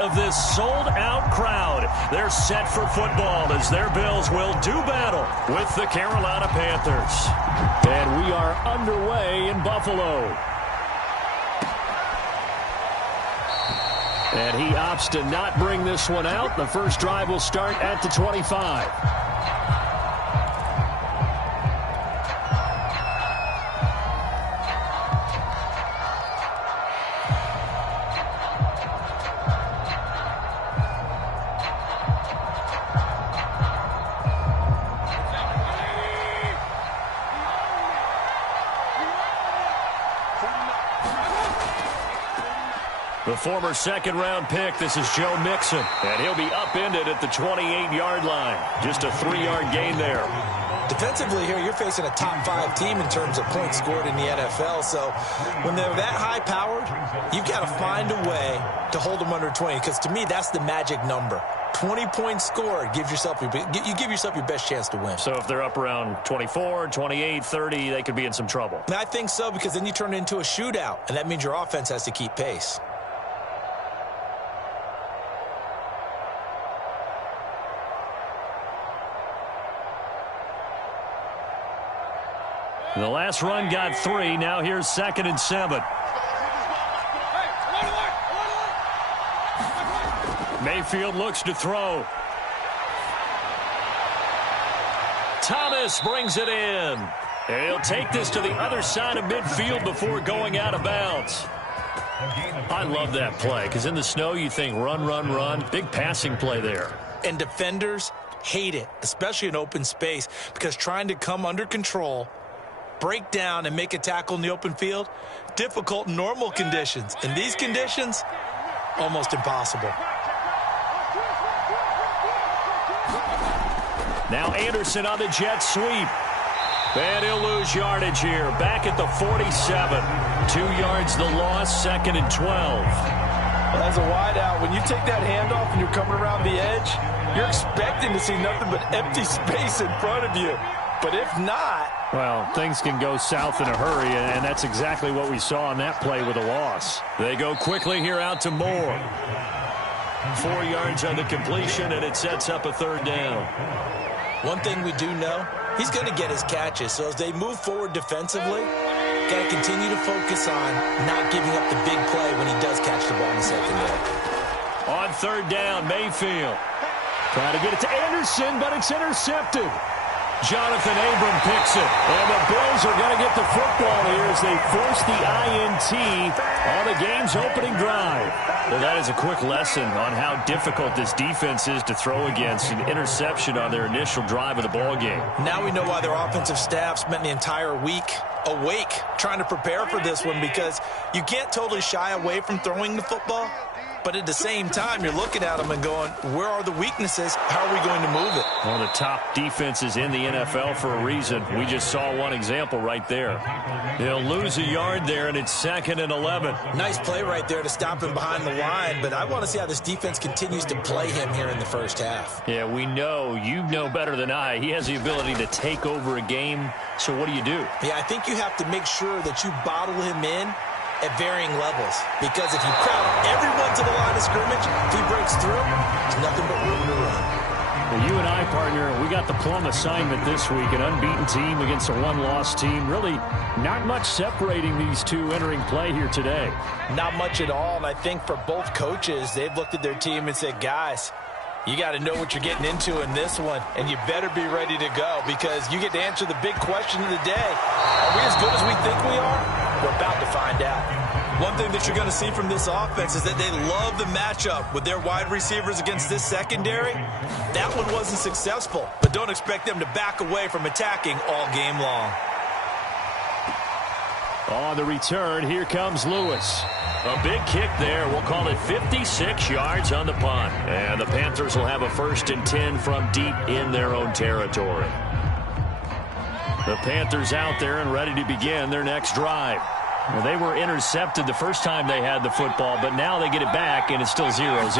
of this sold-out crowd. They're set for football as their Bills will do battle with the Carolina Panthers. And we are underway in Buffalo. And he opts to not bring this one out. The first drive will start at the 25. The former second-round pick, this is Joe Mixon, and he'll be upended at the 28-yard line. Just a 3-yard gain there. Defensively here, you're facing a top-5 team in terms of points scored in the NFL, so when they're that high-powered, you've got to find a way to hold them under 20, because to me, that's the magic number. 20 points scored, you give yourself your best chance to win. So if they're up around 24, 28, 30, they could be in some trouble. And I think so, because then you turn it into a shootout, and that means your offense has to keep pace. The last run got 3. Now here's 2nd and 7. Mayfield looks to throw. Thomas brings it in. And he'll take this to the other side of midfield before going out of bounds. I love that play because in the snow you think run, run, run. Big passing play there. And defenders hate it, especially in open space, because trying to come under control, break down, and make a tackle in the open field, difficult in normal conditions. In these conditions, almost impossible. Now Anderson on the jet sweep. And he'll lose yardage here. Back at the 47. 2 yards the loss, 2nd and 12. As a wideout, when you take that handoff and you're coming around the edge, you're expecting to see nothing but empty space in front of you. But if not... well, things can go south in a hurry, and that's exactly what we saw on that play with a loss. They go quickly here out to Moore. 4 yards on the completion, and it sets up a 3rd down. One thing we do know, he's going to get his catches. So as they move forward defensively, got to continue to focus on not giving up the big play when he does catch the ball in the secondary. On 3rd down, Mayfield. Trying to get it to Anderson, but it's intercepted. Jonathan Abram picks it. And the Bills are going to get the football here as they force the INT on the game's opening drive. Well, that is a quick lesson on how difficult this defense is to throw against. An interception on their initial drive of the ball game. Now we know why their offensive staff spent the entire week awake trying to prepare for this one, because you can't totally shy away from throwing the football. But at the same time, you're looking at them and going, where are the weaknesses? How are we going to move it? One of the top defenses in the NFL for a reason. We just saw one example right there. They'll lose a yard there, and it's 2nd and 11. Nice play right there to stop him behind the line, but I want to see how this defense continues to play him here in the first half. Yeah, we know. You know better than I. He has the ability to take over a game, so what do you do? Yeah, I think you have to make sure that you bottle him in at varying levels, because if you crowd everyone to the line of scrimmage, if he breaks through, there's nothing but room to run. Well, you and I, partner, we got the plum assignment this week, an unbeaten team against a one-loss team. Really not much separating these two entering play here today. Not much at all, and I think for both coaches, they've looked at their team and said, guys, you got to know what you're getting into in this one, and you better be ready to go, because you get to answer the big question of the day. Are we as good as we think we are? We're about to find out. One thing that you're going to see from this offense is that they love the matchup with their wide receivers against this secondary. That one wasn't successful, but don't expect them to back away from attacking all game long. On the return, here comes Lewis. A big kick there. We'll call it 56 yards on the punt. And the Panthers will have a 1st and 10 from deep in their own territory. The Panthers out there and ready to begin their next drive. Well, they were intercepted the first time they had the football, but now they get it back, and it's still 0-0.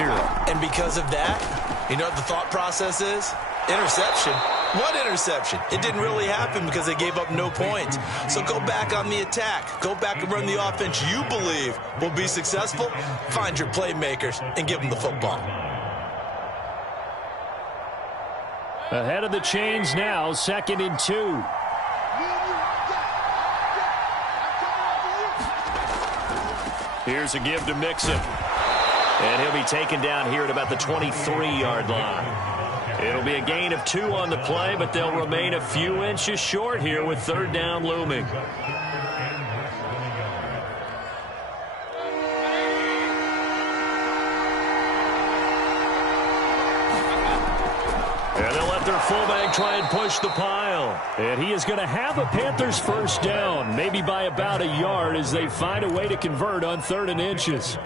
And because of that, you know what the thought process is? Interception. What interception? It didn't really happen because they gave up no points. So go back on the attack. Go back and run the offense you believe will be successful. Find your playmakers and give them the football. Ahead of the chains now, 2nd and 2. Here's a give to Mixon. And he'll be taken down here at about the 23-yard line. It'll be a gain of 2 on the play, but they'll remain a few inches short here with 3rd down looming. And they'll let their fullback try and push the pile. And he is going to have a Panthers 1st down, maybe by about a yard as they find a way to convert on 3rd and inches.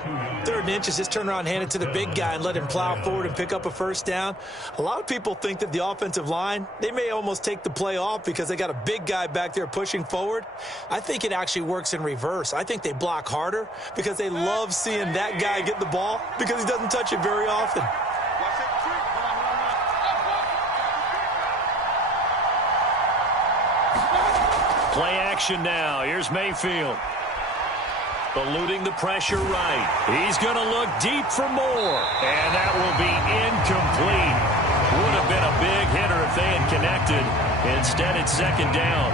3rd and inches, just turn around, hand it to the big guy and let him plow forward and pick up a 1st down. A lot of people think that the offensive line, they may almost take the play off because they got a big guy back there pushing forward. I think it actually works in reverse. I think they block harder because they love seeing that guy get the ball because he doesn't touch it very often. Play action now. Here's Mayfield. Eluding the pressure right. He's going to look deep for more. And that will be incomplete. Would have been a big hitter if they had connected. Instead, it's 2nd down.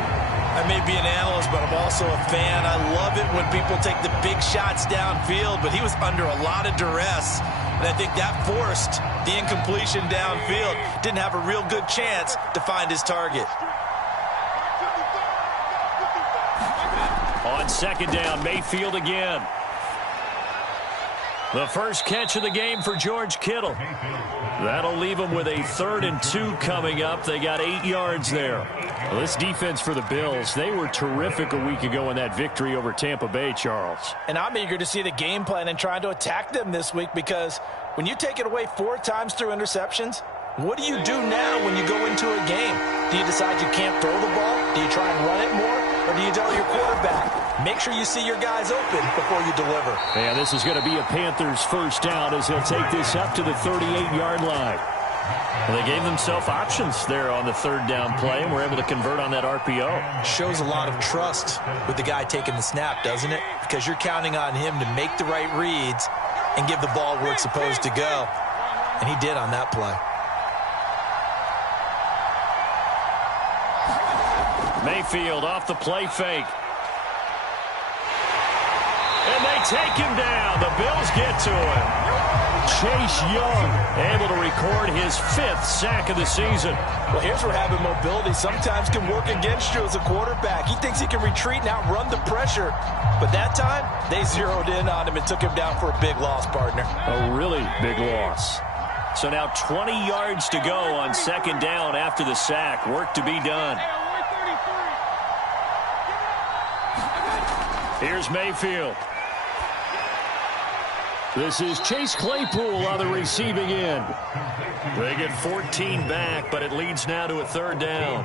I may be an analyst, but I'm also a fan. I love it when people take the big shots downfield, but he was under a lot of duress. And I think that forced the incompletion downfield. Didn't have a real good chance to find his target. On 2nd down, Mayfield again. The first catch of the game for George Kittle. That'll leave them with a 3rd and 2 coming up. They got 8 yards there. Well, this defense for the Bills, they were terrific a week ago in that victory over Tampa Bay, Charles. And I'm eager to see the game plan and trying to attack them this week because when you take it away 4 times through interceptions, what do you do now when you go into a game? Do you decide you can't throw the ball? Do you try and run it more? Or do you tell your quarterback, make sure you see your guys open before you deliver? And this is going to be a Panthers 1st down as he'll take this up to the 38-yard line. Well, they gave themselves options there on the 3rd down play and were able to convert on that RPO. Shows a lot of trust with the guy taking the snap, doesn't it? Because you're counting on him to make the right reads and give the ball where it's supposed to go. And he did on that play. Mayfield off the play fake. And they take him down. The Bills get to him. Chase Young able to record his 5th sack of the season. Well, here's where having mobility sometimes can work against you as a quarterback. He thinks he can retreat and outrun the pressure. But that time, they zeroed in on him and took him down for a big loss, partner. A really big loss. So now 20 yards to go on 2nd down after the sack. Work to be done. Here's Mayfield. This is Chase Claypool on the receiving end. They get 14 back, but it leads now to a 3rd down.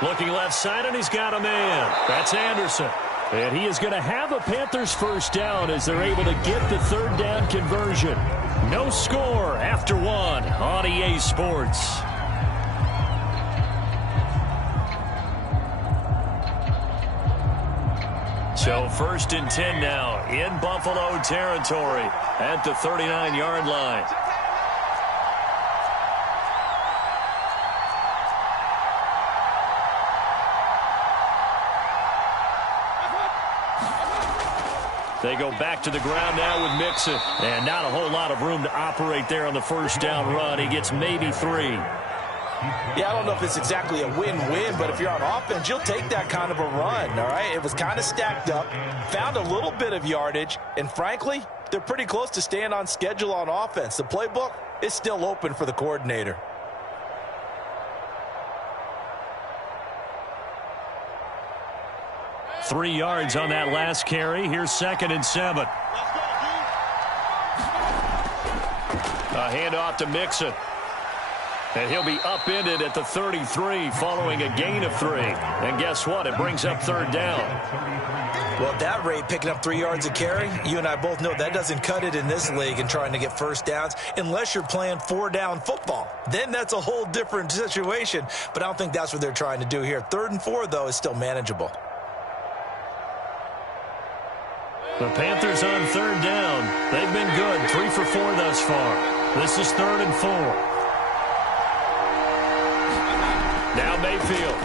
Looking left side, and he's got a man. That's Anderson. And he is going to have a Panthers 1st down as they're able to get the 3rd down conversion. No score after 1 on EA Sports. So 1st and 10 now in Buffalo territory at the 39-yard line. They go back to the ground now with Mixon. And not a whole lot of room to operate there on the 1st down run. He gets maybe 3. Yeah, I don't know if it's exactly a win-win, but if you're on offense, you'll take that kind of a run, all right? It was kind of stacked up, found a little bit of yardage, and frankly, they're pretty close to staying on schedule on offense. The playbook is still open for the coordinator. "3 yards on that last carry. Here's 2nd and 7. A handoff to Mixon. And he'll be upended at the 33 following a gain of 3. And guess what? It brings up third down. Well, at that rate, picking up 3 yards a carry, you and I both know that doesn't cut it in this league and trying to get first downs unless you're playing 4-down football. Then that's a whole different situation. But I don't think that's what they're trying to do here. 3rd and 4, though, is still manageable. The Panthers on third down. They've been good. 3 for 4 thus far. This is 3rd and 4. Now Mayfield.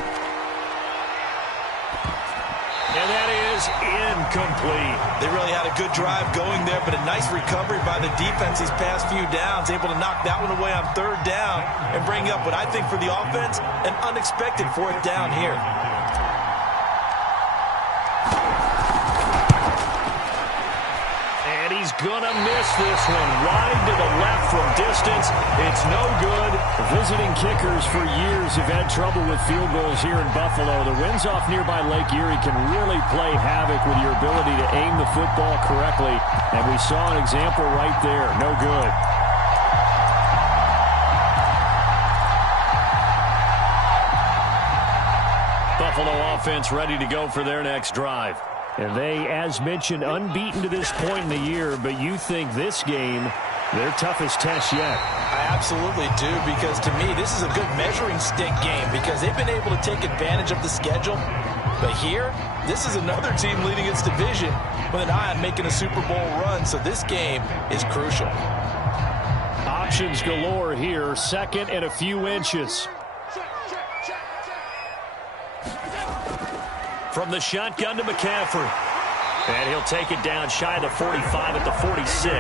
And that is incomplete. They really had a good drive going there, but a nice recovery by the defense these past few downs, able to knock that one away on 3rd down and bring up what I think for the offense, an unexpected 4th down here. And he's going to miss this one. Wide to the left from distance. It's no good. Visiting kickers for years have had trouble with field goals here in Buffalo. The winds off nearby Lake Erie can really play havoc with your ability to aim the football correctly. And we saw an example right there. No good. Buffalo offense ready to go for their next drive. And they, as mentioned, unbeaten to this point in the year, but you think this game, their toughest test yet. I absolutely do, because to me, this is a good measuring stick game because they've been able to take advantage of the schedule. But here, this is another team leading its division with an eye on making a Super Bowl run, so this game is crucial. Options galore here, 2nd and a few inches. From the shotgun to McCaffrey. And he'll take it down shy of the 45 at the 46.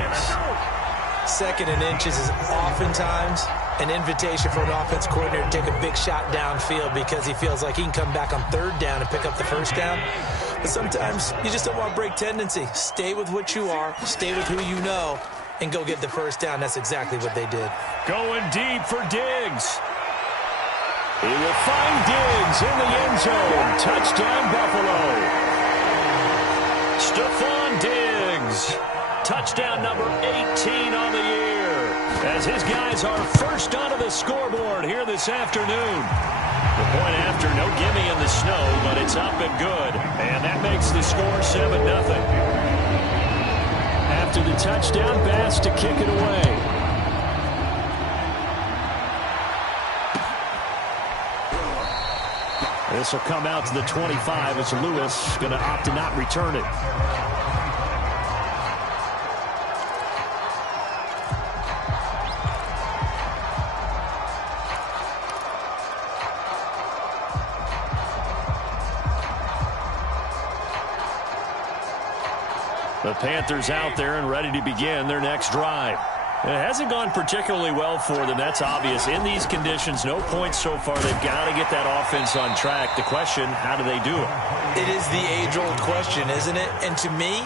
2nd and inches is oftentimes an invitation for an offense coordinator to take a big shot downfield because he feels like he can come back on 3rd down and pick up the 1st down. But sometimes you just don't want to break tendency. Stay with what you are, stay with who you know, and go get the 1st down. That's exactly what they did. Going deep for Diggs. He will find Diggs in the end zone. Touchdown, Buffalo. Stephon Diggs. Touchdown number 18 on the year. As his guys are first onto the scoreboard here this afternoon. The point after, no gimme in the snow, but it's up and good. And that makes the score 7-0. After the touchdown, Bass to kick it away. This will come out to the 25 as Lewis going to opt to not return it. The Panthers out there and ready to begin their next drive. It hasn't gone particularly well for them. That's obvious. In these conditions, no points so far. They've got to get that offense on track. The question, how do they do it? It is the age-old question, isn't it? And to me,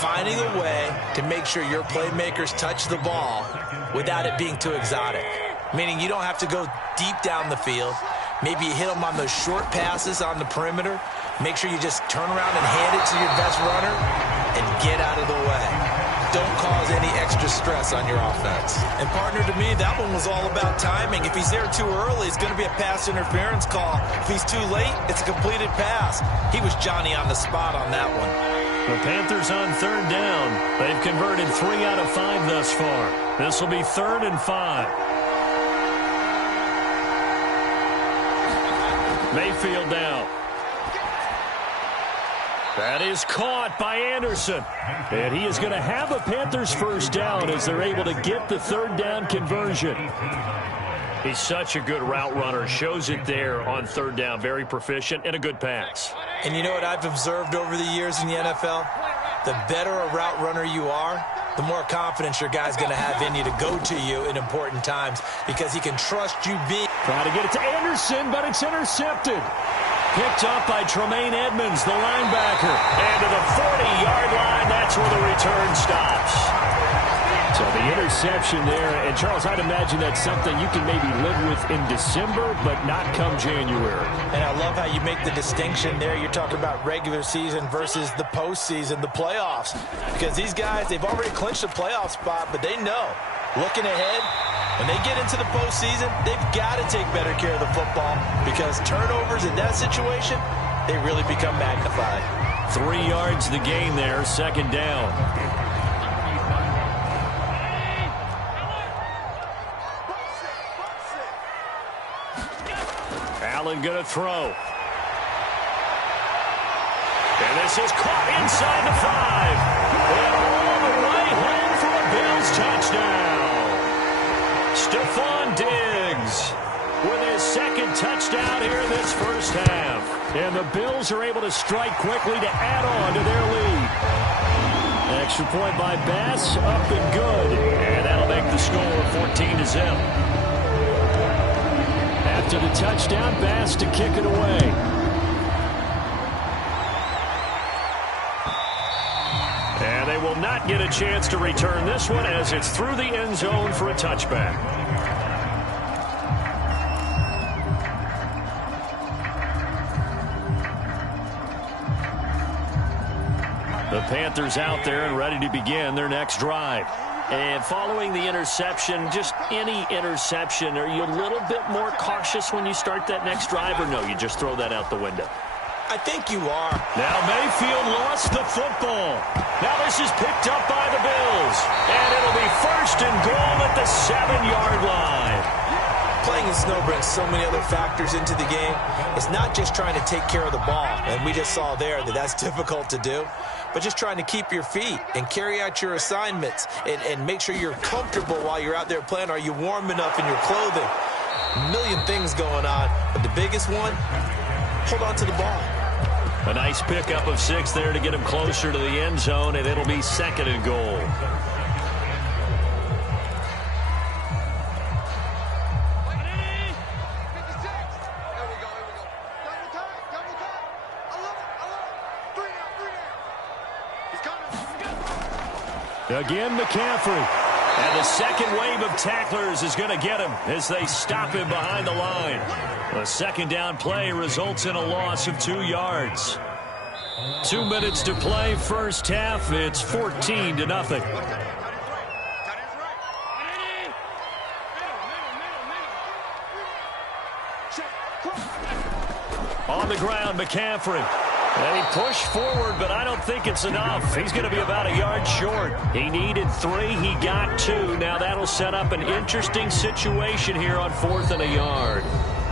finding a way to make sure your playmakers touch the ball without it being too exotic. Meaning you don't have to go deep down the field. Maybe you hit them on those short passes on the perimeter. Make sure you just turn around and hand it to your best runner and get out of the way. Don't cause any extra stress on your offense. And, partner, to me, that one was all about timing. If he's there too early, it's going to be a pass interference call. If he's too late, it's a completed pass. He was Johnny on the spot on that one. The Panthers on 3rd down. They've converted 3 out of 5 thus far. This will be 3rd and 5. Mayfield down. That is caught by Anderson. And he is going to have a Panthers 1st down as they're able to get the 3rd down conversion. He's such a good route runner. Shows it there on 3rd down. Very proficient and a good pass. And you know what I've observed over the years in the NFL? The better a route runner you are, the more confidence your guy's going to have in you to go to you in important times because he can trust you being. Trying to get it to Anderson, but it's intercepted. Picked up by Tremaine Edmonds, the linebacker. And to the 40-yard line, that's where the return stops. So the interception there. And, Charles, I'd imagine that's something you can maybe live with in December, but not come January. And I love how you make the distinction there. You're talking about regular season versus the postseason, the playoffs. Because these guys, they've already clinched a playoff spot, but they know Looking ahead, when they get into the postseason, they've got to take better care of the football because turnovers in that situation, they really become magnified. 3 yards the gain there, second down. Allen going to throw. And this is caught inside the 5. And all the way home for a Bills touchdown. Stephon Diggs with his second touchdown here in this first half. And the Bills are able to strike quickly to add on to their lead. Extra point by Bass, up and good. And that'll make the score 14-0. After the touchdown, Bass to kick it away. And they will not get a chance to return this one as it's through the end zone for a touchback. The Panthers out there and ready to begin their next drive. And following the interception, just any interception, are you a little bit more cautious when you start that next drive, or no, you just throw that out the window? I think you are. Now Mayfield lost the football. Now this is picked up by the Bills. And it'll be first and goal at the 7-yard line. Playing in snow brings so many other factors into the game. It's not just trying to take care of the ball, and we just saw there that that's difficult to do, but just trying to keep your feet and carry out your assignments and make sure you're comfortable while you're out there playing. Are you warm enough in your clothing? A million things going on, but the biggest one, hold on to the ball. A nice pickup of 6 there to get him closer to the end zone, and it'll be second and goal. Again, McCaffrey. And the second wave of tacklers is going to get him as they stop him behind the line. A second down play results in a loss of 2 yards. 2 minutes to play, first half. It's 14-0. On the ground, McCaffrey. And he pushed forward, but I don't think it's enough. He's going to be about a yard short. He needed 3. He got 2. Now that'll set up an interesting situation here on 4th and a yard.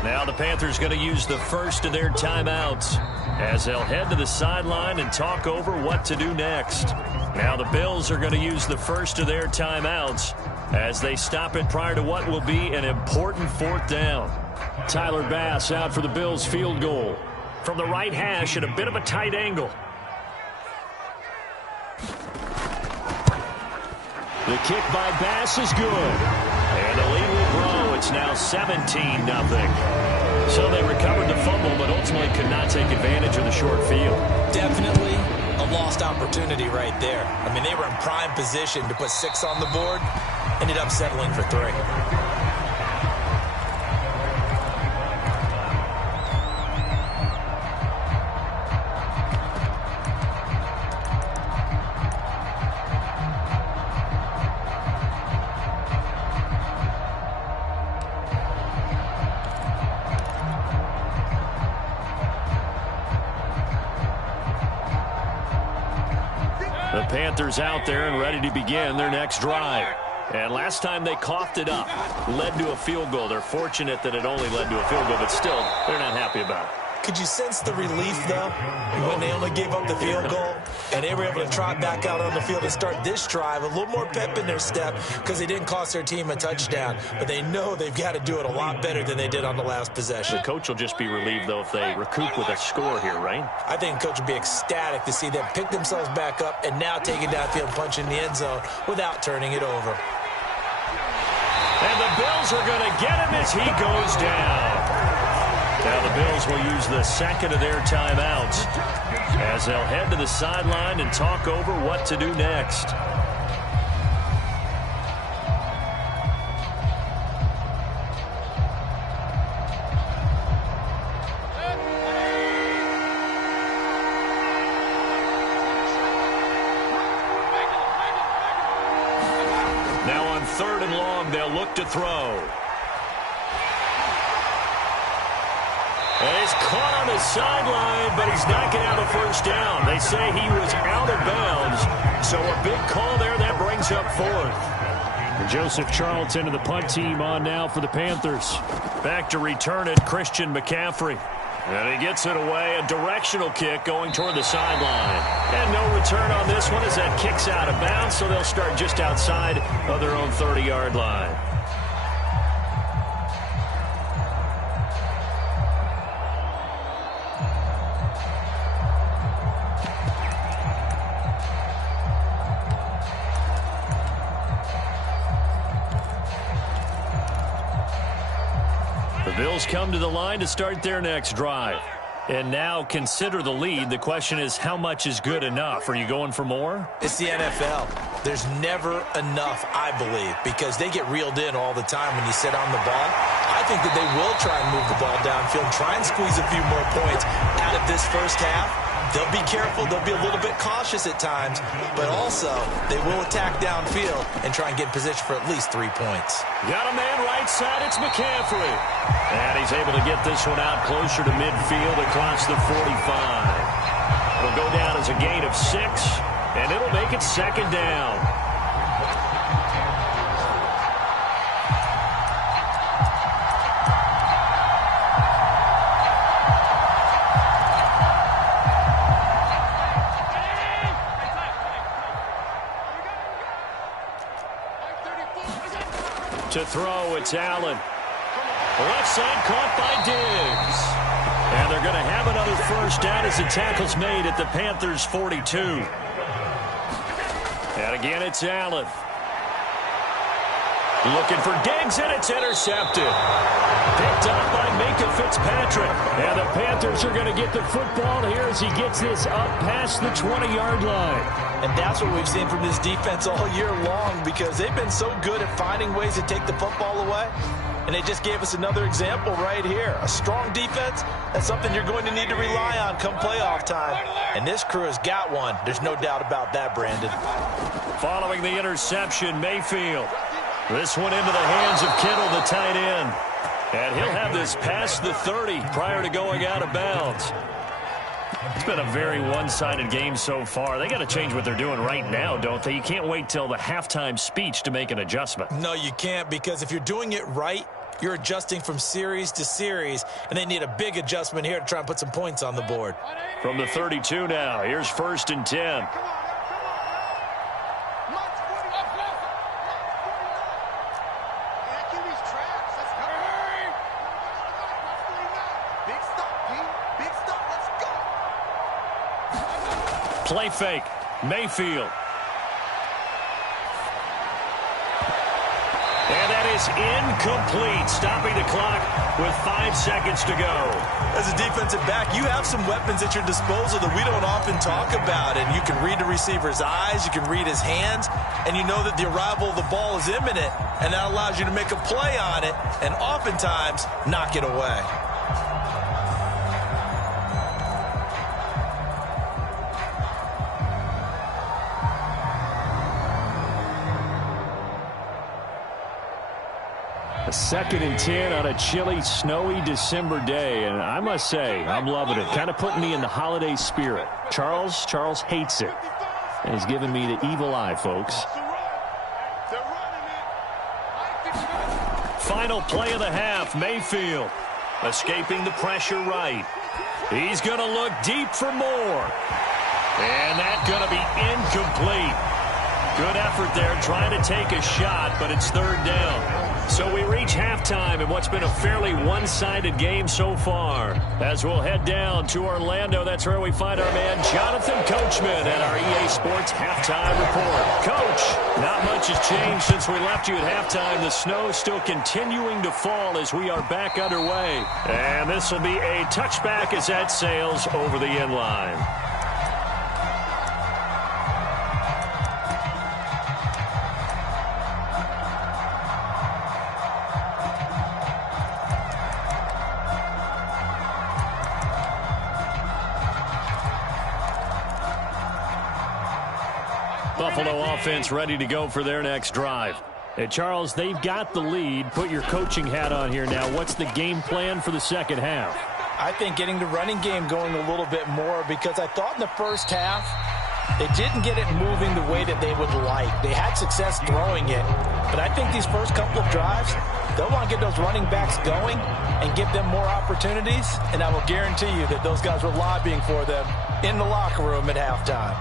Now the Panthers going to use the first of their timeouts as they'll head to the sideline and talk over what to do next. Now the Bills are going to use the first of their timeouts as they stop it prior to what will be an important 4th down. Tyler Bass out for the Bills field goal. From the right hash at a bit of a tight angle. The kick by Bass is good. And the lead will grow. It's now 17-0. So they recovered the fumble, but ultimately could not take advantage of the short field. Definitely a lost opportunity right there. I mean, they were in prime position to put 6 on the board. Ended up settling for 3. The Panthers out there and ready to begin their next drive. And last time they coughed it up, led to a field goal. They're fortunate that it only led to a field goal, but still, they're not happy about it. Could you sense the relief, though, when they only gave up the field goal and they were able to trot back out on the field and start this drive, a little more pep in their step because they didn't cost their team a touchdown, but they know they've got to do it a lot better than they did on the last possession. The coach will just be relieved, though, if they recoup with a score here, right? I think the coach will be ecstatic to see them pick themselves back up and now take it downfield, punch in the end zone without turning it over. And the Bills are going to get him as he goes down. Now the Bills will use the second of their timeouts as they'll head to the sideline and talk over what to do next. Now on 3rd and him. They'll look to throw. And he's caught on the sideline, but he's not getting out of first down. They say he was out of bounds, so a big call there. That brings up fourth. And Joseph Charlton and the punt team on now for the Panthers. Back to return it, Christian McCaffrey. And he gets it away, a directional kick going toward the sideline. And no return on this one as that kick's out of bounds, so they'll start just outside of their own 30-yard line. Bills come to the line to start their next drive. And now consider the lead. The question is, how much is good enough? Are you going for more? It's the NFL. There's never enough, I believe, because they get reeled in all the time when you sit on the ball. I think that they will try and move the ball downfield, try and squeeze a few more points out of this first half. They'll be careful. They'll be a little bit cautious at times, but also they will attack downfield and try and get in position for at least 3 points. Got a man right side. It's McCaffrey. And he's able to get this one out closer to midfield across the 45. It'll go down as a gain of 6, and it'll make it second down. To throw, it's Allen. Left side caught by Diggs. And they're going to have another first down as the tackle's made at the Panthers' 42. And again, it's Allen. Looking for Diggs, and it's intercepted. Picked up by Minka Fitzpatrick. And the Panthers are going to get the football here as he gets this up past the 20-yard line. And that's what we've seen from this defense all year long, because they've been so good at finding ways to take the football away. And they just gave us another example right here. A strong defense, that's something you're going to need to rely on come playoff time. And this crew has got one. There's no doubt about that, Brandon. Following the interception, Mayfield. This one into the hands of Kittle, the tight end. And he'll have this past the 30 prior to going out of bounds. It's been a very one-sided game so far. They got to change what they're doing right now, don't they? You can't wait till the halftime speech to make an adjustment. No, you can't, because if you're doing it right, you're adjusting from series to series, and they need a big adjustment here to try and put some points on the board. From the 32 now, here's 1st and 10. Play fake. Mayfield. And that is incomplete, stopping the clock with 5 seconds to go. As a defensive back, you have some weapons at your disposal that we don't often talk about. And you can read the receiver's eyes, you can read his hands, and you know that the arrival of the ball is imminent, and that allows you to make a play on it and oftentimes knock it away. A 2nd and 10 on a chilly, snowy December day, and I must say, I'm loving it. Kind of putting me in the holiday spirit. Charles hates it, and he's giving me the evil eye, folks. Final play of the half, Mayfield escaping the pressure right. He's going to look deep for more, and that's going to be incomplete. Good effort there, trying to take a shot, but it's 3rd down. So we reach halftime in what's been a fairly one-sided game so far. As we'll head down to Orlando, that's where we find our man Jonathan Coachman at our EA Sports Halftime Report. Coach, not much has changed since we left you at halftime. The snow still continuing to fall as we are back underway. And this will be a touchback as that sails over the end line. Buffalo offense ready to go for their next drive. Hey, Charles, they've got the lead. Put your coaching hat on here now. What's the game plan for the second half? I think getting the running game going a little bit more, because I thought in the first half they didn't get it moving the way that they would like. They had success throwing it, but I think these first couple of drives, they'll want to get those running backs going and give them more opportunities, and I will guarantee you that those guys were lobbying for them in the locker room at halftime.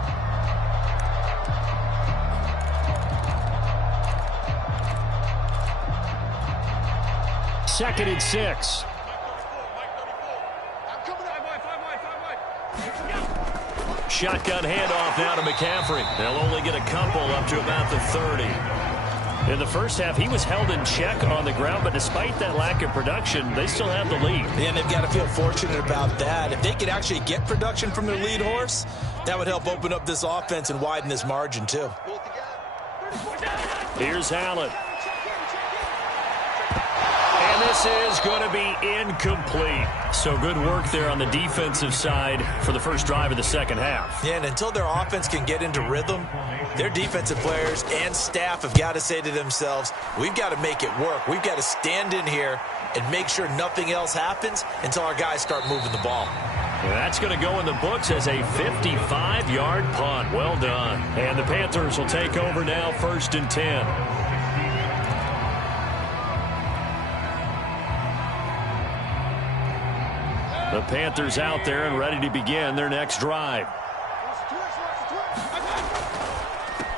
Second and 6. Shotgun handoff now to McCaffrey. They'll only get a couple up to about the 30. In the first half, he was held in check on the ground, but despite that lack of production, they still have the lead. And they've got to feel fortunate about that. If they could actually get production from their lead horse, that would help open up this offense and widen this margin too. Here's Allen. And this is going to be incomplete. So good work there on the defensive side for the first drive of the second half. Yeah, and until their offense can get into rhythm, their defensive players and staff have got to say to themselves, we've got to make it work. We've got to stand in here and make sure nothing else happens until our guys start moving the ball. And that's going to go in the books as a 55-yard punt. Well done. And the Panthers will take over now, 1st and 10. The Panthers out there and ready to begin their next drive.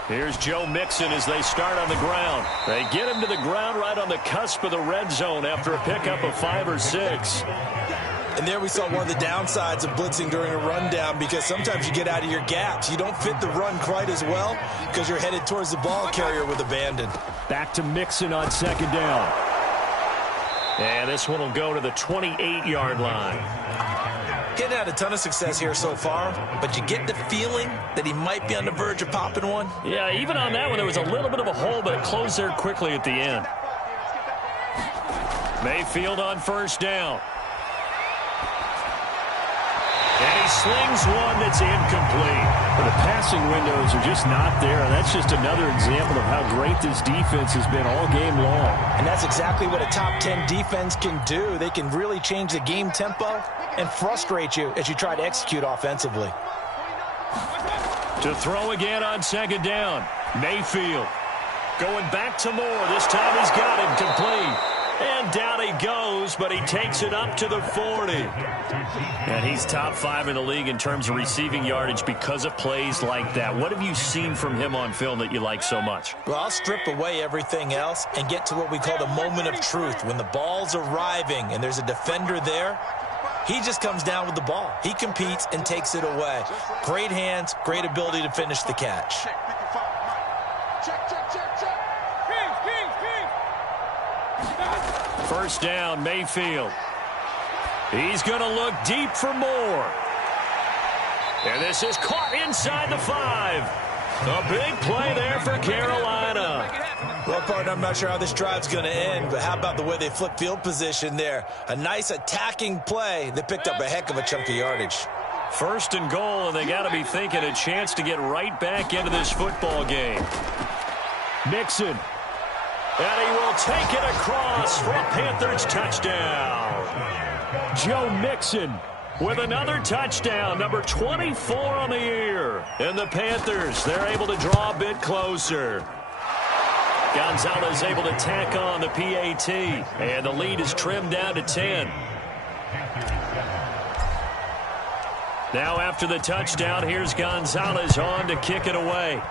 Here's Joe Mixon as they start on the ground. They get him to the ground right on the cusp of the red zone after a pickup of 5 or 6. And there we saw one of the downsides of blitzing during a rundown, because sometimes you get out of your gaps. You don't fit the run quite as well because you're headed towards the ball carrier with abandon. Back to Mixon on 2nd down. And this one will go to the 28-yard line. Getting had a ton of success here so far, but you get the feeling that he might be on the verge of popping one. Yeah, even on that one, there was a little bit of a hole, but it closed there quickly at the end. Mayfield on 1st down. And he slings one that's incomplete. But the passing windows are just not there, and that's just another example of how great this defense has been all game long. And that's exactly what a top 10 defense can do. They can really change the game tempo and frustrate you as you try to execute offensively. To throw again on 2nd down. Mayfield going back to Moore. This time he's got him complete. And down he goes, but he takes it up to the 40. And he's top 5 in the league in terms of receiving yardage because of plays like that. What have you seen from him on film that you like so much? Well, I'll strip away everything else and get to what we call the moment of truth. When the ball's arriving and there's a defender there, he just comes down with the ball. He competes and takes it away. Great hands, great ability to finish the catch. First down, Mayfield. He's going to look deep for Moore. And this is caught inside the 5. A big play there for Carolina. Well, partner, I'm not sure how this drive's going to end, but how about the way they flip field position there? A nice attacking play. They picked up a heck of a chunk of yardage. 1st and goal, and they got to be thinking a chance to get right back into this football game. Mixon. And he will take it across for a Panthers touchdown. Joe Mixon with another touchdown, number 24 on the year. And the Panthers, they're able to draw a bit closer. Gonzalez able to tack on the PAT, and the lead is trimmed down to 10. Now after the touchdown, here's Gonzalez on to kick it away.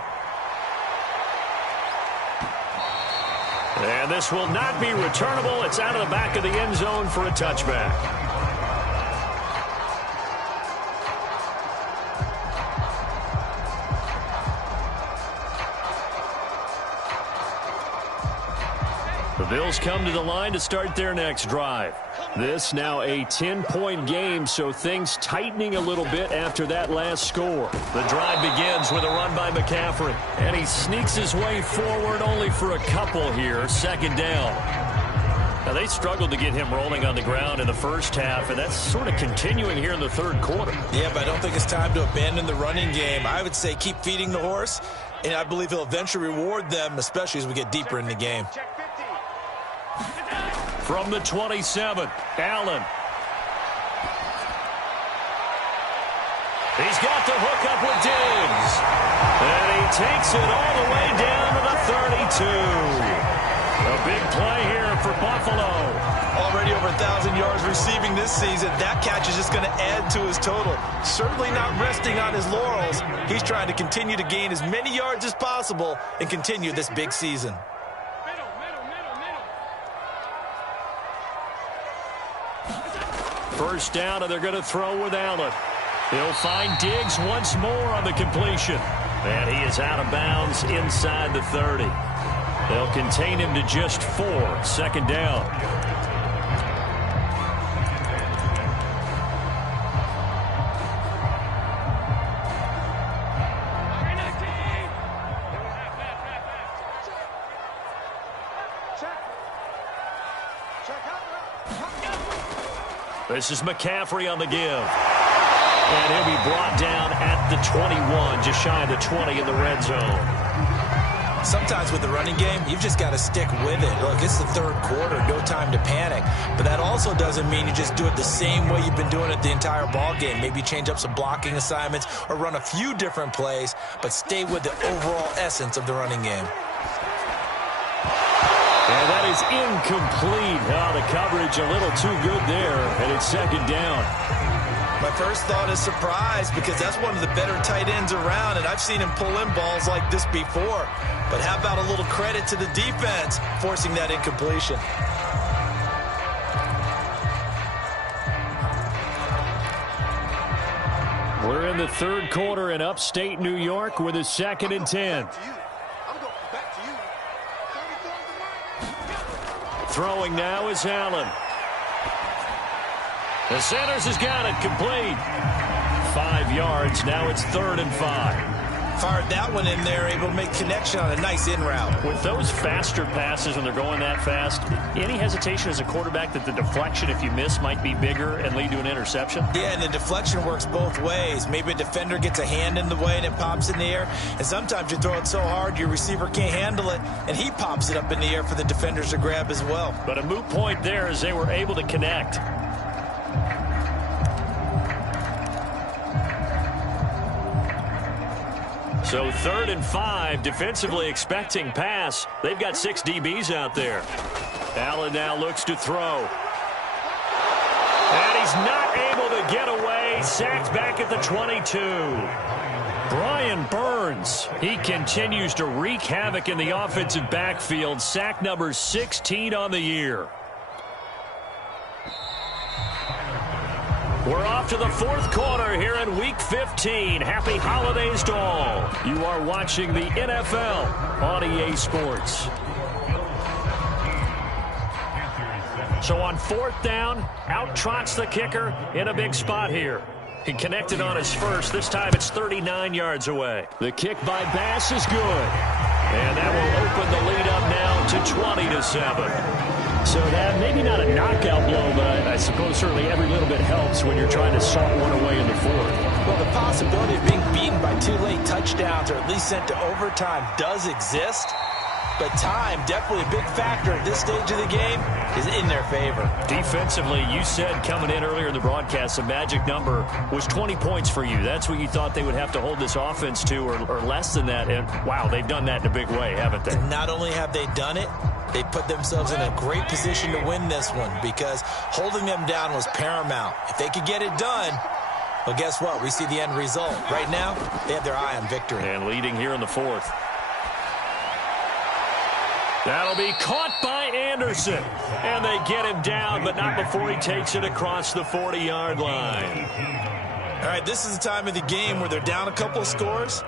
And this will not be returnable. It's out of the back of the end zone for a touchback. The Bills come to the line to start their next drive. This now a 10-point game, so things tightening a little bit after that last score. The drive begins with a run by McCaffrey, and he sneaks his way forward only for a couple here. 2nd down. Now, they struggled to get him rolling on the ground in the first half, and that's sort of continuing here in the 3rd quarter. Yeah, but I don't think it's time to abandon the running game. I would say keep feeding the horse And I believe he'll eventually reward them, especially as we get deeper in the game. From the 27, Allen. He's got the hook up with Diggs. And he takes it all the way down to the 32. A big play here for Buffalo. Already over 1,000 yards receiving this season. That catch is just going to add to his total. Certainly not resting on his laurels. He's trying to continue to gain as many yards as possible and continue this big season. First down, and they're going to throw with Allen. He'll find Diggs once more on the completion. And he is out of bounds inside the 30. They'll contain him to just 4. Second down. This is McCaffrey on the give. And he'll be brought down at the 21, just shy of the 20 in the red zone. Sometimes with the running game, you've just got to stick with it. Look, it's the third quarter, no time to panic. But that also doesn't mean you just do it the same way you've been doing it the entire ball game. Maybe change up some blocking assignments or run a few different plays, but stay with the overall essence of the running game. And that is incomplete. Oh, the coverage a little too good there, and it's second down. My first thought is surprise, because that's one of the better tight ends around, and I've seen him pull in balls like this before. But how about a little credit to the defense forcing that incompletion? We're in the third quarter in upstate New York with a 2nd and 10. Throwing now is Allen. The Sanders has got it complete. 5 yards. Now it's 3rd and 5. Fired that one in there, able to make connection on a nice in route. With those faster passes when they're going that fast, any hesitation as a quarterback that the deflection, if you miss, might be bigger and lead to an interception? Yeah, and the deflection works both ways. Maybe a defender gets a hand in the way and it pops in the air. And sometimes you throw it so hard your receiver can't handle it, and he pops it up in the air for the defenders to grab as well. But a moot point there as they were able to connect. So 3rd and 5, defensively expecting pass. They've got 6 DBs out there. Allen now looks to throw. And he's not able to get away. Sacked back at the 22. Brian Burns, he continues to wreak havoc in the offensive backfield. Sack number 16 on the year. We're off to the 4th quarter here in Week 15. Happy holidays to all. You are watching the NFL on EA Sports. So on 4th down, out trots the kicker in a big spot here. He connected on his first. This time it's 39 yards away. The kick by Bass is good. And that will open the lead up now to 20-7. So that, maybe not a knockout blow, but I suppose certainly every little bit helps when you're trying to salt one away in the 4th. Well, the possibility of being beaten by 2 late touchdowns or at least sent to overtime does exist. But time, definitely a big factor at this stage of the game, is in their favor. Defensively, you said coming in earlier in the broadcast, the magic number was 20 points for you. That's what you thought they would have to hold this offense to, or less than that. And, wow, they've done that in a big way, haven't they? And not only have they done it, they put themselves in a great position to win this one, because holding them down was paramount. If they could get it done, well, guess what? We see the end result. Right now, they have their eye on victory. And leading here in the 4th. That'll be caught by Anderson. And they get him down, but not before he takes it across the 40-yard line. All right, this is the time of the game where they're down a couple of scores,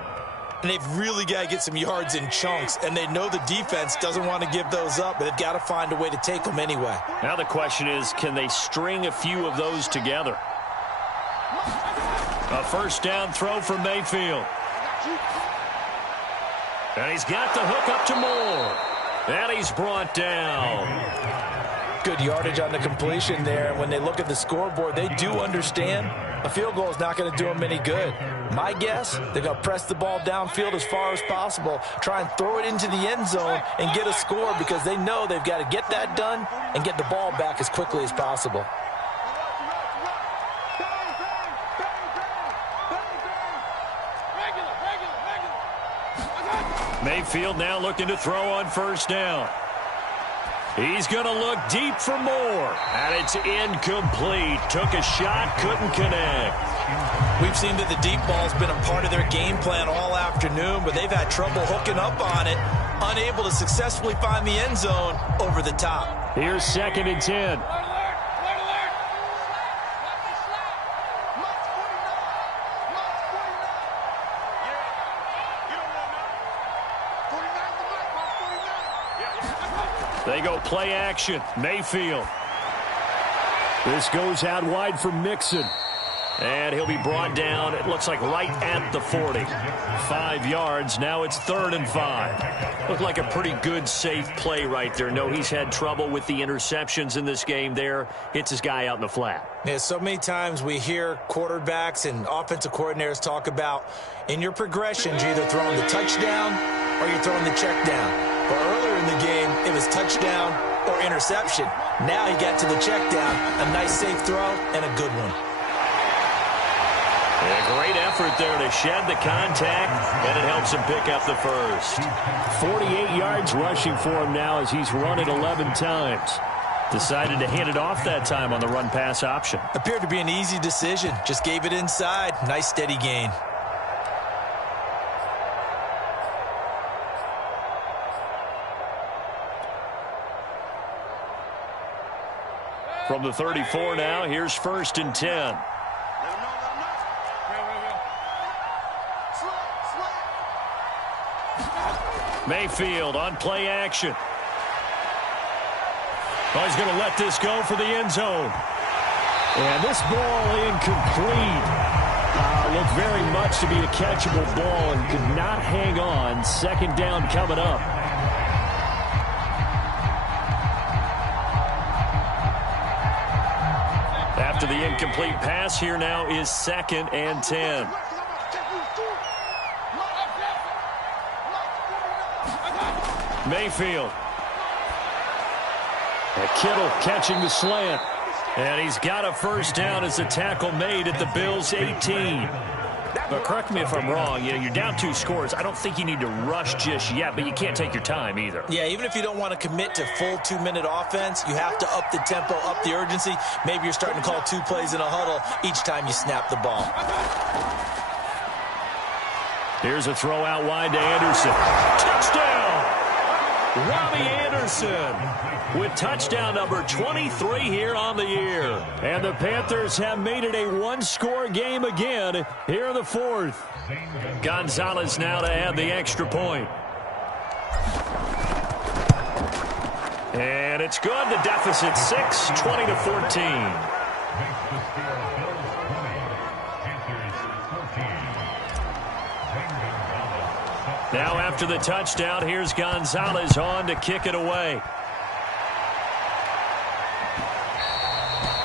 and they've really got to get some yards in chunks, and they know the defense doesn't want to give those up, but they've got to find a way to take them anyway. Now the question is, can they string a few of those together? A first down throw from Mayfield. And he's got the hook up to Moore. And he's brought down. Good yardage on the completion there. When they look at the scoreboard, they do understand A field goal is not going to do them any good. My guess, they're going to press the ball downfield as far as possible, try and throw it into the end zone and get a score because they know they've got to get that done and get the ball back as quickly as possible. Mayfield now looking to throw on first down. He's going to look deep for more, and it's incomplete. Took a shot, couldn't connect. We've seen that the deep ball's been a part of their game plan all afternoon, but they've had trouble hooking up on it, unable to successfully find the end zone over the top. Here's 2nd and 10. They go play action. Mayfield. This goes out wide for Mixon. And he'll be brought down, it looks like right at the 40. 5 yards. Now it's 3rd and 5. Looked like a pretty good, safe play right there. No, he's had trouble with the interceptions in this game there. Hits his guy out in the flat. Yeah, so many times we hear quarterbacks and offensive coordinators talk about in your progressions, you're either throwing the touchdown or you're throwing the check down. But earlier in the game, it was touchdown or interception. Now he got to the check down, a nice safe throw, and a good one. A great effort there to shed the contact, and it helps him pick up the first. 48 yards rushing for him now as he's run it 11 times. Decided to hand it off that time on the run-pass option. Appeared to be an easy decision. Just gave it inside. Nice steady gain. From the 34 now, here's 1st and 10. Mayfield on play action. Oh, he's going to let this go for the end zone. And this ball incomplete. Looked very much to be a catchable ball and could not hang on. 2nd down coming up. After the incomplete pass, here now is 2nd and 10. Mayfield. Kittle catching the slant. And he's got a first down as a tackle made at the Bills' 18. But correct me if I'm wrong, you're down 2 scores. I don't think you need to rush just yet, but you can't take your time either. Yeah, even if you don't want to commit to full 2-minute offense, you have to up the tempo, up the urgency. Maybe you're starting to call 2 plays in a huddle each time you snap the ball. Here's a throw out wide to Anderson. Touchdown! Robbie Anderson with touchdown number 23 here on the year. And the Panthers have made it a 1-score game again here in the 4th. Gonzalez now to add the extra point. And it's good. The deficit 6, 20-14. Now after the touchdown, here's Gonzalez on to kick it away.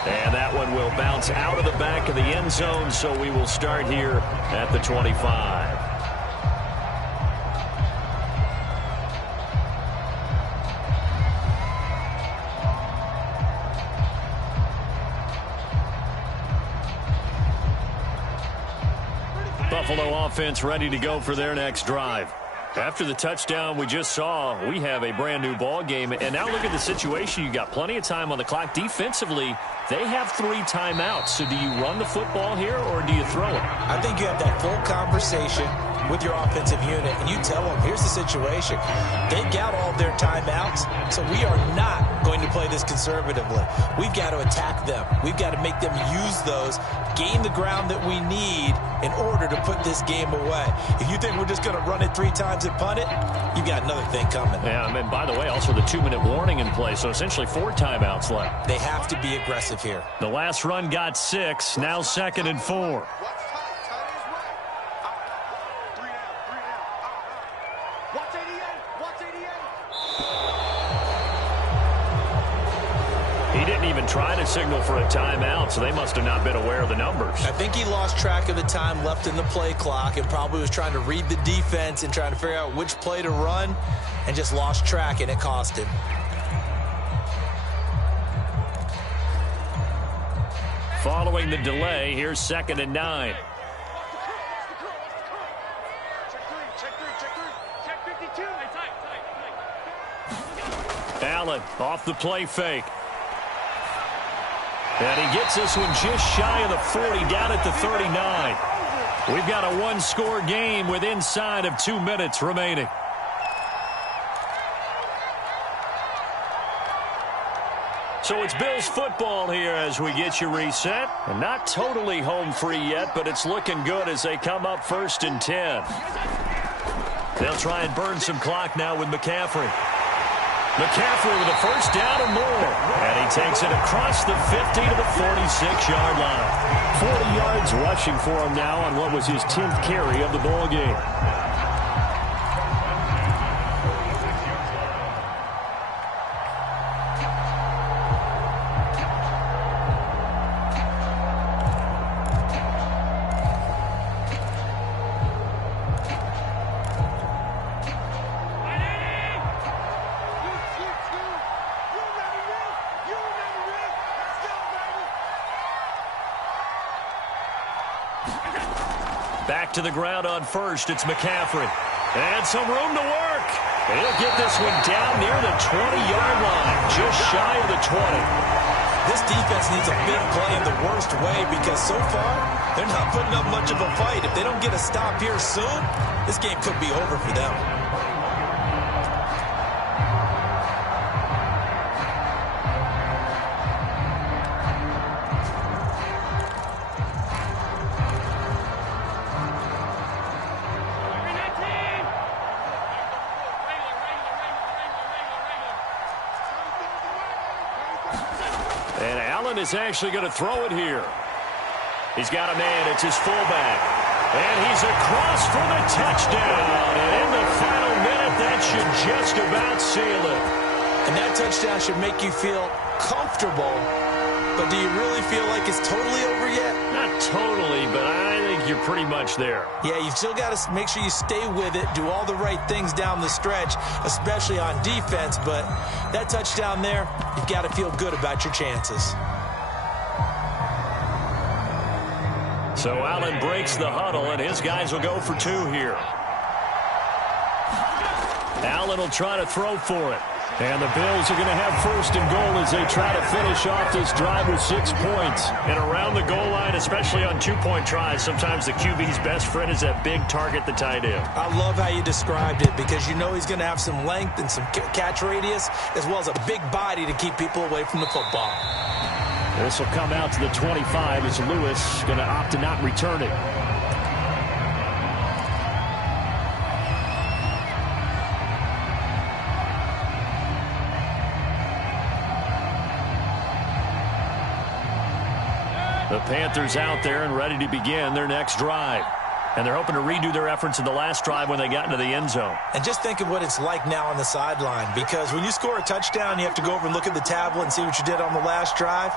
And that one will bounce out of the back of the end zone, so we will start here at the 25. Buffalo offense ready to go for their next drive. After the touchdown we just saw, we have a brand new ball game. And now look at the situation. You got plenty of time on the clock. Defensively, they have 3 timeouts. So do you run the football here or do you throw it? I think you have that full conversation with your offensive unit, and you tell them, here's the situation. They've got all their timeouts, so we are not going to play this conservatively. We've got to attack them. We've got to make them use those, gain the ground that we need in order to put this game away. If you think we're just going to run it 3 times and punt it, you've got another thing coming. Yeah, and by the way, also the 2-minute warning in play, so essentially 4 timeouts left. They have to be aggressive here. The last run got 6, now 2nd and 4. been trying to signal for a timeout, so they must have not been aware of the numbers. I think he lost track of the time left in the play clock and probably was trying to read the defense and trying to figure out which play to run and just lost track, and it cost him. Following the delay, here's 2nd and 9. Allen off the play fake. And he gets this one just shy of the 40, down at the 39. We've got a one-score game with inside of 2 minutes remaining. So it's Bills football here as we get you reset. And not totally home free yet, but it's looking good as they come up 1st and 10. They'll try and burn some clock now with McCaffrey. McCaffrey with a 1st down and more. And he takes it across the 50 to the 46-yard line. 40 yards rushing for him now on what was his 10th carry of the ball game. Back to the ground on 1st. It's McCaffrey. And some room to work. He'll get this one down near the 20-yard line, just shy of the 20. This defense needs a big play in the worst way because so far, they're not putting up much of a fight. If they don't get a stop here soon, this game could be over for them. And Allen is actually going to throw it here. He's got a man. It's his fullback. And he's across for the touchdown. And in the final minute, that should just about seal it. And that touchdown should make you feel comfortable. But do you really feel like it's totally over yet? Not totally, but I think you're pretty much there. Yeah, you've still got to make sure you stay with it, do all the right things down the stretch, especially on defense. But that touchdown there, you've got to feel good about your chances. So Allen breaks the huddle, and his guys will go for 2 here. Allen will try to throw for it. And the Bills are going to have 1st and goal as they try to finish off this drive with 6 points. And around the goal line, especially on 2-point tries, sometimes the QB's best friend is that big target, the tight end. I love how you described it because you know he's going to have some length and some catch radius as well as a big body to keep people away from the football. This will come out to the 25 as Lewis going to opt to not return it. The Panthers out there and ready to begin their next drive. And they're hoping to redo their efforts in the last drive when they got into the end zone. And just think of what it's like now on the sideline, because when you score a touchdown, you have to go over and look at the tablet and see what you did on the last drive.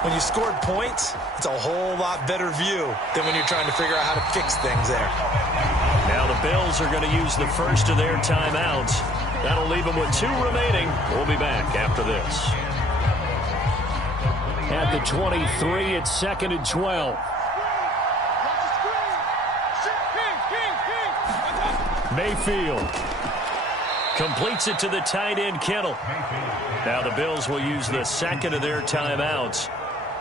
When you scored points, it's a whole lot better view than when you're trying to figure out how to fix things there. Now the Bills are going to use the first of their timeouts. That'll leave them with 2 remaining. We'll be back after this. At the 23, it's 2nd and 12. Mayfield completes it to the tight end, Kittle. Now the Bills will use the 2nd of their timeouts.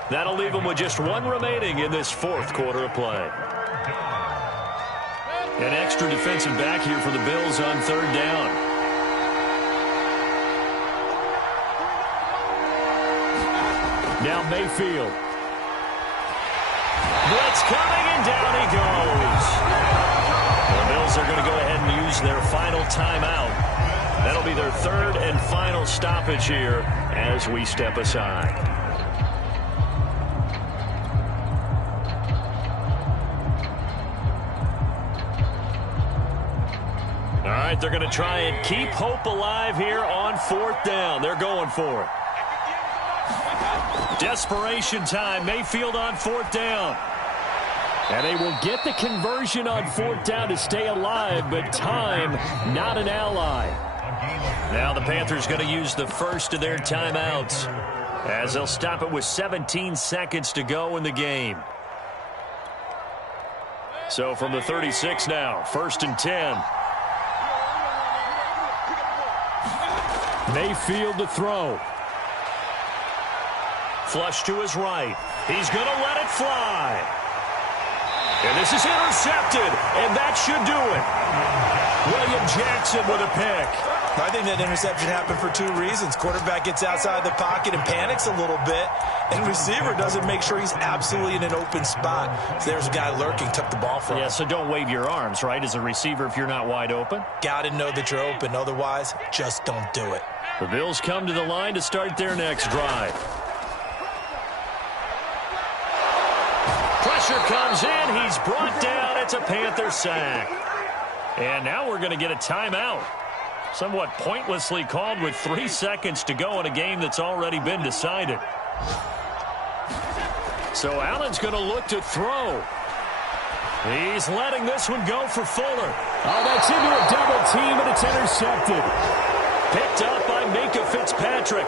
That'll leave them with just 1 remaining in this 4th quarter of play. An extra defensive back here for the Bills on 3rd down. Now Mayfield. Blitz coming, and down he goes. The Bills are going to go ahead and use their final timeout. That'll be their 3rd and final stoppage here as we step aside. All right, they're going to try and keep hope alive here on 4th down. They're going for it. Desperation time. Mayfield on 4th down. And they will get the conversion on 4th down to stay alive, but time, not an ally. Now the Panthers going to use the first of their timeouts, as they'll stop it with 17 seconds to go in the game. So from the 36 now, 1st and 10. Mayfield to throw. Flush to his right. He's going to let it fly. And this is intercepted, and that should do it. William Jackson with a pick. I think that interception happened for 2 reasons. Quarterback gets outside the pocket and panics a little bit, and receiver doesn't make sure he's absolutely in an open spot. So there's a guy lurking, took the ball from him. Yeah, so don't wave your arms, right, as a receiver if you're not wide open. Got to know that you're open. Otherwise, just don't do it. The Bills come to the line to start their next drive. Pressure comes in. He's brought down. It's a Panther sack. And now we're going to get a timeout. Somewhat pointlessly called with 3 seconds to go in a game that's already been decided. So Allen's going to look to throw. He's letting this one go for Fuller. Oh, that's into a double team, and it's intercepted. Picked up by Minkah Fitzpatrick.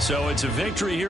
So it's a victory here.